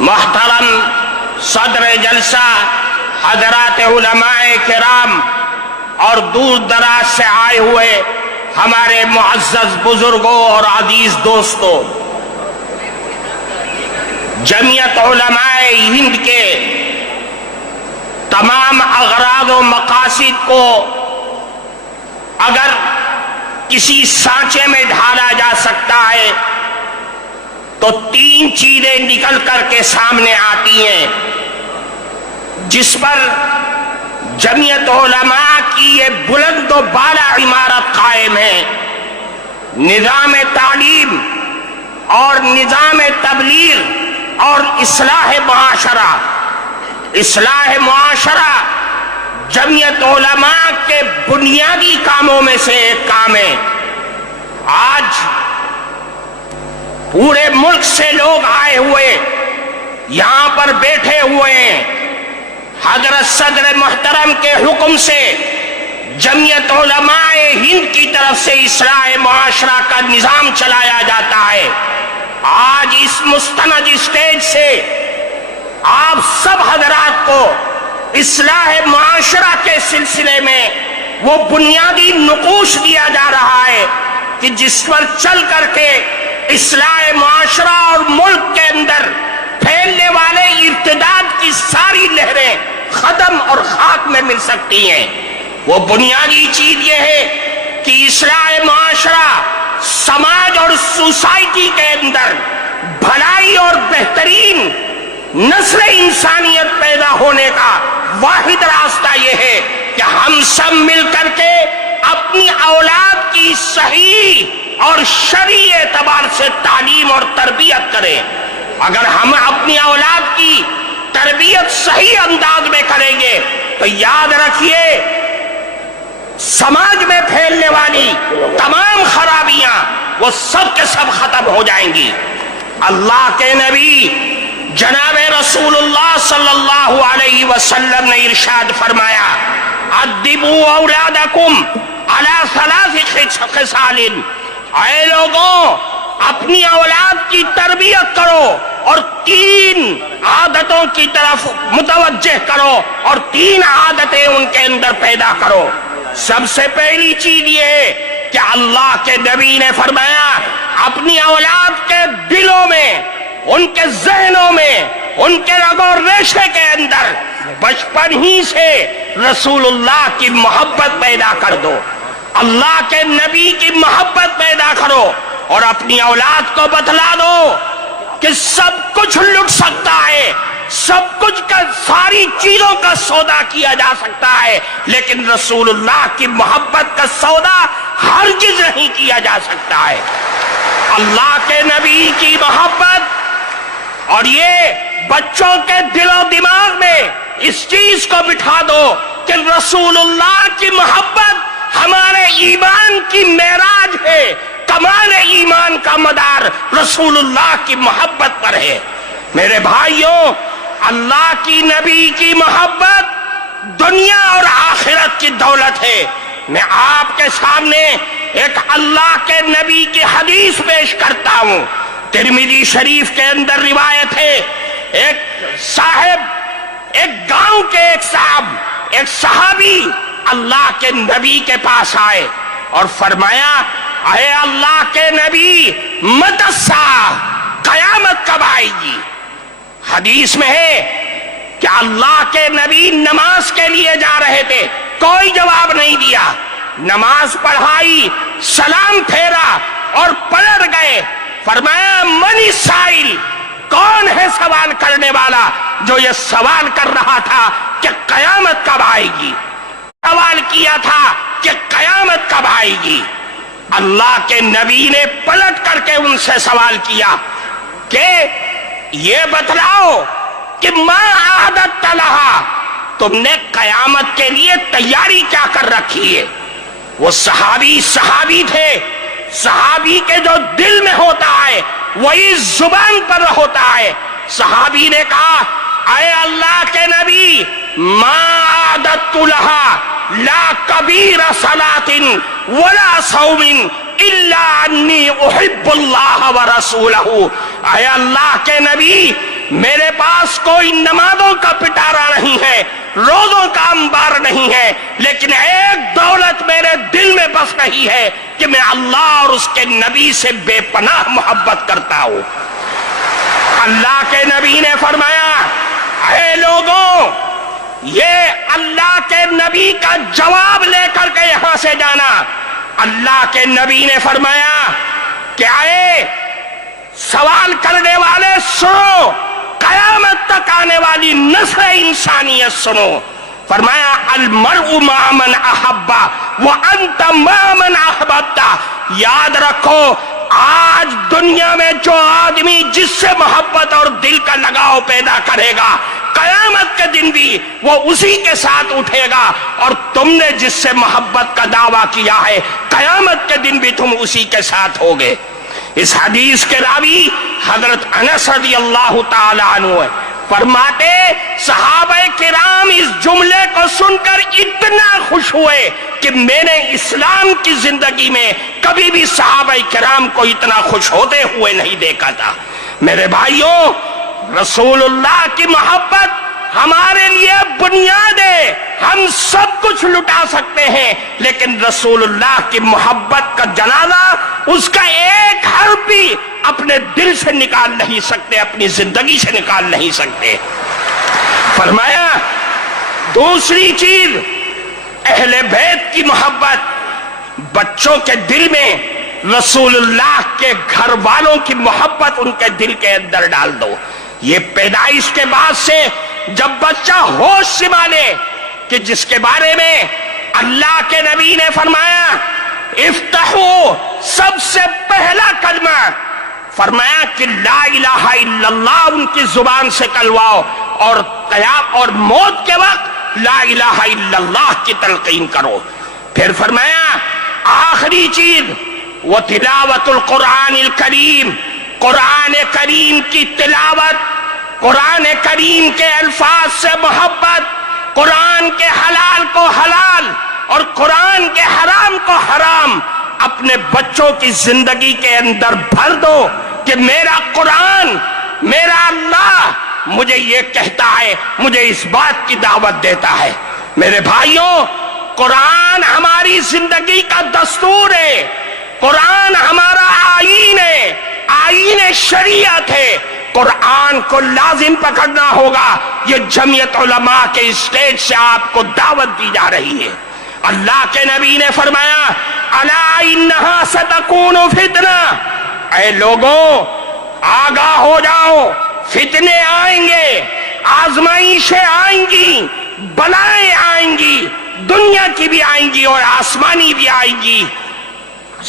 محترم صدر جلسہ، حضرات علماء کرام اور دور دراز سے آئے ہوئے ہمارے معزز بزرگوں اور عزیز دوستوں، جمعیت علماء ہند کے تمام اغراض و مقاصد کو اگر کسی سانچے میں ڈھالا جا سکتا ہے تو تین چیزیں نکل کر کے سامنے آتی ہیں جس پر جمعیت علماء کی یہ بلند و بالا عمارت قائم ہے: نظام تعلیم اور نظام تبلیغ اور اصلاح معاشرہ۔ اصلاح معاشرہ جمعیت علماء کے بنیادی کاموں میں سے ایک کام ہے۔ آج پورے ملک سے لوگ آئے ہوئے یہاں پر بیٹھے ہوئے ہیں۔ حضرت صدر محترم کے حکم سے جمعیت علماء ہند کی طرف سے اصلاح معاشرہ کا نظام چلایا جاتا ہے۔ آج اس مستند اسٹیج سے آپ سب حضرات کو اصلاح معاشرہ کے سلسلے میں وہ بنیادی نقوش دیا جا رہا ہے کہ جس پر چل کر کے اصلاح معاشرہ اور ملک کے اندر پھیلنے والے ارتداد کی ساری لہریں ختم اور خاک میں مل سکتی ہیں۔ وہ بنیادی چیز یہ ہے کہ اصلاح معاشرہ سماج اور سوسائٹی کے اندر بھلائی اور بہترین نسل انسانیت پیدا ہونے کا واحد راستہ یہ ہے کہ ہم سب مل کر کے اپنی اولاد کی صحیح اور شرعی اعتبار سے تعلیم اور تربیت کریں۔ اگر ہم اپنی اولاد کی تربیت صحیح انداز میں کریں گے تو یاد رکھیے سماج میں پھیلنے والی تمام خرابیاں وہ سب کے سب ختم ہو جائیں گی۔ اللہ کے نبی جناب رسول اللہ صلی اللہ علیہ وسلم نے ارشاد فرمایا: ادبوا اولادکم علی ثلاث خصال۔ اے لوگوں، اپنی اولاد کی تربیت کرو اور تین عادتوں کی طرف متوجہ کرو اور تین عادتیں ان کے اندر پیدا کرو۔ سب سے پہلی چیز یہ ہے کہ اللہ کے نبی نے فرمایا اپنی اولاد کے دلوں میں، ان کے ذہنوں میں، ان کے رگ و ریشے کے اندر بچپن ہی سے رسول اللہ کی محبت پیدا کر دو، اللہ کے نبی کی محبت پیدا کرو اور اپنی اولاد کو بتلا دو کہ سب کچھ لٹ سکتا ہے، سب کچھ کا ساری چیزوں کا سودا کیا جا سکتا ہے، لیکن رسول اللہ کی محبت کا سودا ہرگز نہیں کیا جا سکتا ہے۔ اللہ کے نبی کی محبت، اور یہ بچوں کے دل و دماغ میں اس چیز کو بٹھا دو کہ رسول اللہ کی محبت ہمارے ایمان کی معراج ہے، کمال ایمان کا مدار رسول اللہ کی محبت پر ہے۔ میرے بھائیوں، اللہ کی نبی کی محبت دنیا اور آخرت کی دولت ہے۔ میں آپ کے سامنے ایک اللہ کے نبی کی حدیث پیش کرتا ہوں۔ ترمذی شریف کے اندر روایت ہے، ایک گاؤں کے ایک صحابی اللہ کے نبی کے پاس آئے اور فرمایا: اے اللہ کے نبی، متی الساعہ، قیامت کب آئے گی؟ حدیث میں ہے کہ اللہ کے نبی نماز کے لیے جا رہے تھے، کوئی جواب نہیں دیا، نماز پڑھائی، سلام پھیرا اور پلٹ گئے۔ فرمایا: من السائل، کون ہے سوال کرنے والا جو یہ سوال کر رہا تھا کہ قیامت کب آئے گی؟ سوال کیا تھا کہ قیامت کب آئے گی۔ اللہ کے نبی نے پلٹ کر کے ان سے سوال کیا کہ یہ بتلاؤ کہ ما اعددت لہا، تم نے قیامت کے لیے تیاری کیا کر رکھی ہے؟ وہ صحابی تھے، صحابی کے جو دل میں ہوتا ہے وہی زبان پر ہوتا ہے۔ صحابی نے کہا: اے اللہ کے نبی، ما اعددت لہا لا کبیر صلاۃ ولا صوم الا انی احب اللہ ورسولہ۔ اے اللہ کے نبی، میرے پاس کوئی نمازوں کا پٹارا نہیں ہے، روزوں کا انبار نہیں ہے، لیکن ایک دولت میرے دل میں بس رہی ہے کہ میں اللہ اور اس کے نبی سے بے پناہ محبت کرتا ہوں۔ اللہ کے نبی نے فرمایا، اے لوگوں، یہ اللہ کے نبی کا جواب لے کر کے یہاں سے جانا۔ اللہ کے نبی نے فرمایا کہ اے سوال کرنے والے سنو، قیامت تک آنے والی نسل انسانیت سنو۔ فرمایا المرء مع من احب وانت مع من احببت۔ یاد رکھو، آج دنیا میں جو آدمی جس سے محبت اور دل کا لگاؤ پیدا کرے گا، قیامت کے دن بھی وہ اسی کے ساتھ اٹھے گا، اور تم نے جس سے محبت کا دعویٰ کیا ہے، قیامت کے دن بھی تم اسی کے ساتھ ہوگے۔ اس حدیث کے راوی حضرت انس رضی اللہ تعالی عنہ فرماتے، صحابہ کرام اس جملے کو سن کر اتنا خوش ہوئے کہ میں نے اسلام کی زندگی میں کبھی بھی صحابہ کرام کو اتنا خوش ہوتے ہوئے نہیں دیکھا تھا۔ میرے بھائیوں، رسول اللہ کی محبت ہمارے لیے بنیاد ہے۔ ہم سب کچھ لٹا سکتے ہیں، لیکن رسول اللہ کی محبت کا جنازہ، اس کا ایک حرف بھی اپنے دل سے نکال نہیں سکتے، اپنی زندگی سے نکال نہیں سکتے۔ فرمایا دوسری چیز، اہل بیت کی محبت۔ بچوں کے دل میں رسول اللہ کے گھر والوں کی محبت ان کے دل کے اندر ڈال دو۔ یہ پیدائش کے بعد سے جب بچہ ہوش سنبھالے کہ جس کے بارے میں اللہ کے نبی نے فرمایا افتحوا، سب سے پہلا کلمہ فرمایا کہ لا الہ الا اللہ ان کی زبان سے کلواؤ، اور قیام اور موت کے وقت لا الہ الا اللہ کی تلقین کرو۔ پھر فرمایا آخری چیز وہ تلاوت القرآن الکریم، قرآن کریم کی تلاوت، قرآن کریم کے الفاظ سے محبت، قرآن کے حلال کو حلال اور قرآن کے حرام کو حرام اپنے بچوں کی زندگی کے اندر بھر دو کہ میرا قرآن، میرا اللہ مجھے یہ کہتا ہے، مجھے اس بات کی دعوت دیتا ہے۔ میرے بھائیوں، قرآن ہماری زندگی کا دستور ہے، قرآن ہمارا آئین ہے، آئین شریعت ہے۔ قرآن کو لازم پکڑنا ہوگا۔ یہ جمعیت علماء کے اسٹیج سے آپ کو دعوت دی جا رہی ہے۔ اللہ کے نبی نے فرمایا الا انہا ستکون فتنہ، اے لوگوں آگاہ ہو جاؤ، فتنے آئیں گے، آزمائشیں آئیں گی، بلائیں آئیں گی، دنیا کی بھی آئیں گی اور آسمانی بھی آئیں گی۔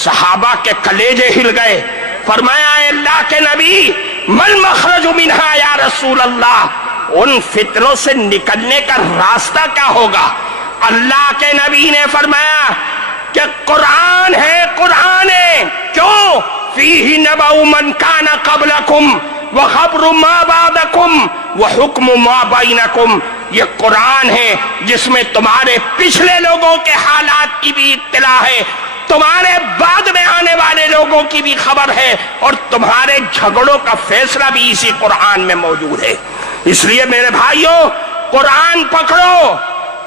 صحابہ کے کلیجے ہل گئے۔ فرمایا اے اللہ کے نبی مل مخرج منہا یا رسول اللہ، ان فتنوں سے نکلنے کا راستہ کیا ہوگا؟ اللہ کے نبی نے فرمایا کہ قرآن ہے، قرآن ہے۔ کیوں؟ فیہ نبأ من کان قبلکم وخبر ما بعدکم وحکم ما بینکم، یہ قرآن ہے جس میں تمہارے پچھلے لوگوں کے حالات کی بھی اطلاع ہے، تمہارے بعد میں آنے والے لوگوں کی بھی خبر ہے، اور تمہارے جھگڑوں کا فیصلہ بھی اسی قرآن میں موجود ہے۔ اس لیے میرے بھائیوں، قرآن پکڑو،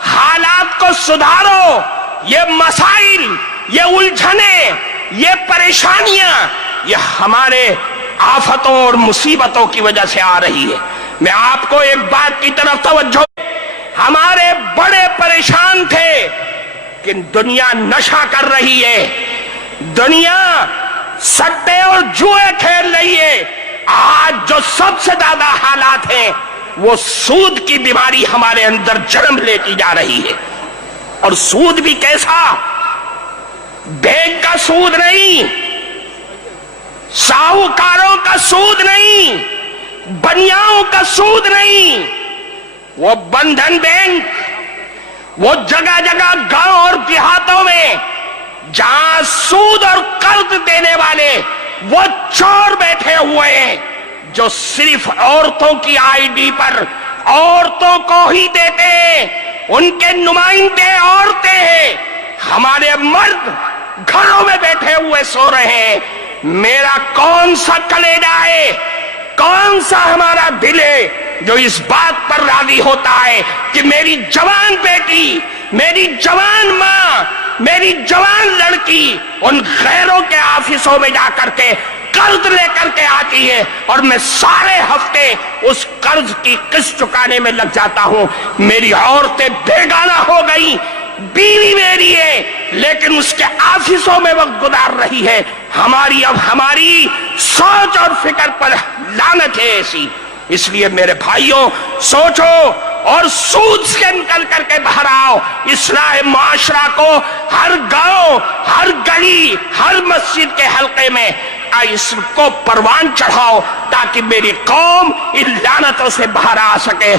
حالات کو سدھارو۔ یہ مسائل، یہ الجھنیں، یہ پریشانیاں، یہ ہمارے آفتوں اور مصیبتوں کی وجہ سے آ رہی ہے۔ میں آپ کو ایک بات کی طرف توجہ، ہمارے بڑے پریشان تھے کہ دنیا نشہ کر رہی ہے، دنیا سٹے اور جوئے کھیل رہی ہے۔ آج جو سب سے زیادہ حالات ہیں وہ سود کی بیماری ہمارے اندر جنم لیتی جا رہی ہے۔ اور سود بھی کیسا؟ بینک کا سود نہیں، ساہوکاروں کا سود نہیں، بنیاؤں کا سود نہیں، وہ بندھن بینک، وہ جگہ جگہ گاؤں اور دیہاتوں میں جہاں سود اور قرض دینے والے وہ چور بیٹھے ہوئے ہیں جو صرف عورتوں کی آئی ڈی پر عورتوں کو ہی دیتے ہیں، ان کے نمائندے عورتیں ہیں، ہمارے مرد گھروں میں بیٹھے ہوئے سو رہے ہیں۔ میرا کون سا کلیجہ ہے کون سا ہمارا دل ہے جو اس بات پر راضی ہوتا ہے کہ میری جوان بیٹی، میری جوان ماں، میری جوان لڑکی ان غیروں کے آفسوں میں جا کر کے قرض لے کر کے آتی ہے اور میں سارے ہفتے اس قرض کی قسط چکانے میں لگ جاتا ہوں. میری عورتیں بیگانہ ہو گئی، بیوی میری ہے لیکن اس کے آفسوں میں وقت گزار رہی ہے. ہماری سوچ اور فکر پر لعنت ہے ایسی. اس لیے میرے بھائیوں سوچو اور سود سے نکل کر کے باہر آؤ. اصلاح معاشرہ کو ہر گاؤں، ہر گلی، ہر مسجد کے حلقے میں اس کو پروان چڑھاؤ تاکہ میری قوم ان لعنتوں سے باہر آ سکے.